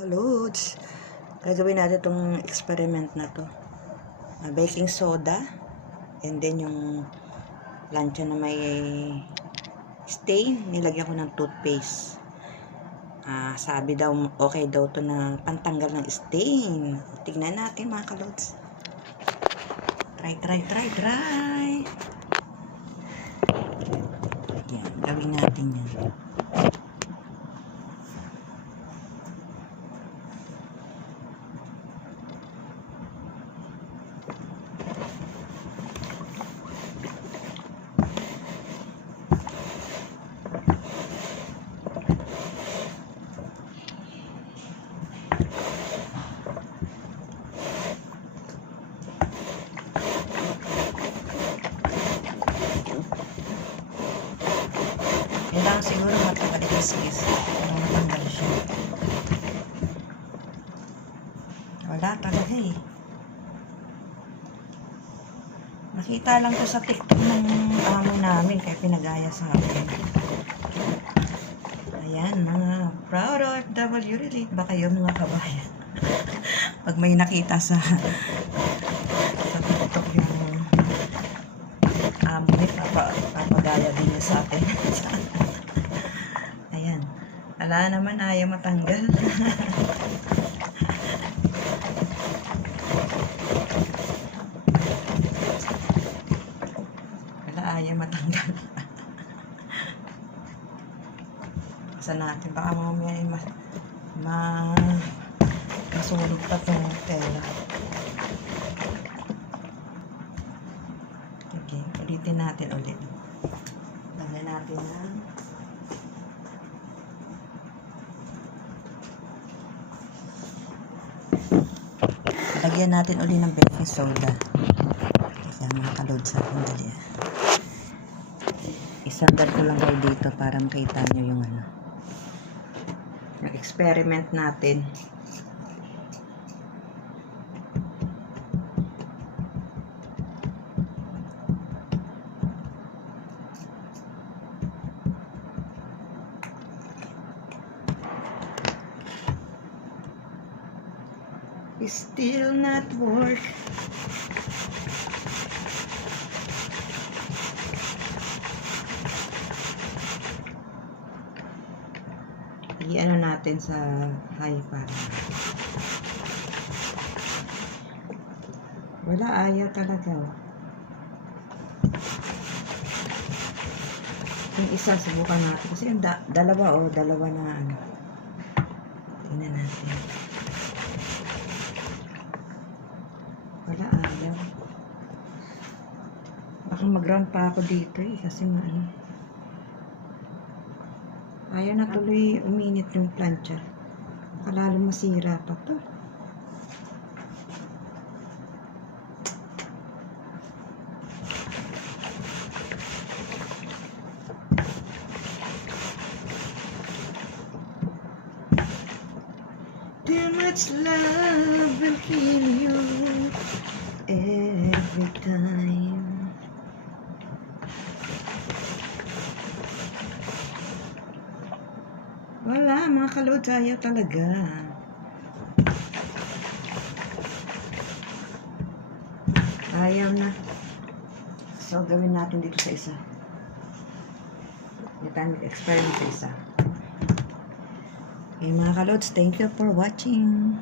Kalods, gagawin natin itong experiment na to. Baking soda, and then yung plancha na may stain, nilagyan ko ng toothpaste. Sabi daw, okay daw to na pantanggal ng stain. Tignan natin mga kalods. Try. Yan, gawin natin yan. Kailangan siguro matagalis-gis para matanggal siya. Wala talaga eh. Nakita lang ko sa TikTok ng amo namin kaya pinagaya sa akin. Ayan, mga proud OFW relate ba kayo mga kabayan? Pag may nakita sa TikTok yung amo niya, papagaya din niya sa akin. Ayan. Wala naman, ayaw matanggal. Wala, ayaw matanggal. Basta natin, baka mamaya masunog pa itong tela. Okay, ulitin natin ulit. Lagyan natin ng lagyan natin ulit ng baking soda. Kaya mga kalods sa dali. Isandal ko lang kayo dito para makita nyo yung yung experiment natin. It's still not work. I-ano natin sa high para. Wala, ayaw talaga. Yung isa, subukan natin. Kasi yung dalawa na ano. Tingnan natin. Wala, ayaw. Baka mag-round pa ako dito eh. Kasi ayaw na tuloy uminit yung plancha. Baka lalo masira pa to. Too much love will kill you every time. Wala, mga kalods, ayaw talaga. Ayaw na. So, gawin natin dito sa isa. Hindi tayo mag-experiment sa isa. Okay, mga kalods, thank you for watching.